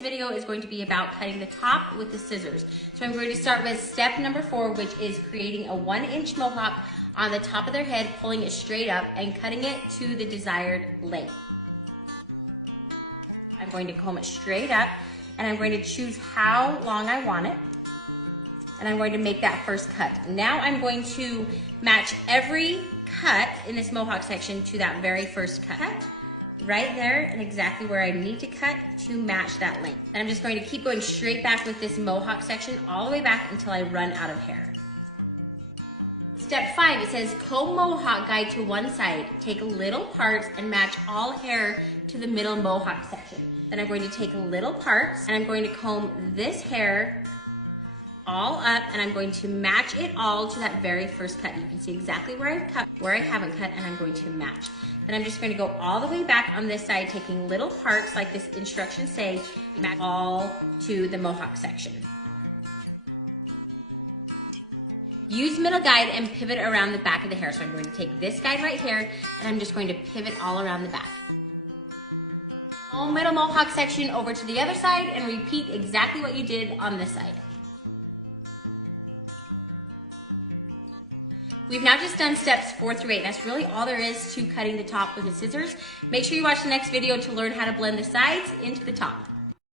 Video is going to be about cutting the top with the scissors. So I'm going to start with step number 4, which is creating a 1-inch mohawk on the top of their head, pulling it straight up and cutting it to the desired length. I'm going to comb it straight up and I'm going to choose how long I want it. And I'm going to make that first cut. Now I'm going to match every cut in this mohawk section to that very first cut. Right there and exactly where I need to cut to match that length. And I'm just going to keep going straight back with this mohawk section all the way back until I run out of hair. Step 5, it says comb mohawk guide to one side. Take little parts and match all hair to the middle mohawk section. Then I'm going to take little parts and I'm going to comb this hair all up and I'm going to match it all to that very first cut. You can see exactly where I've cut, where I haven't cut, and I'm going to match. Then I'm just going to go all the way back on this side, taking little parts like this instructions say, match all to the mohawk section. Use middle guide and pivot around the back of the hair. So I'm going to take this guide right here and I'm just going to pivot all around the back. All middle mohawk section over to the other side and repeat exactly what you did on this side. We've now just done steps 4 through 8. That's really all there is to cutting the top with the scissors. Make sure you watch the next video to learn how to blend the sides into the top.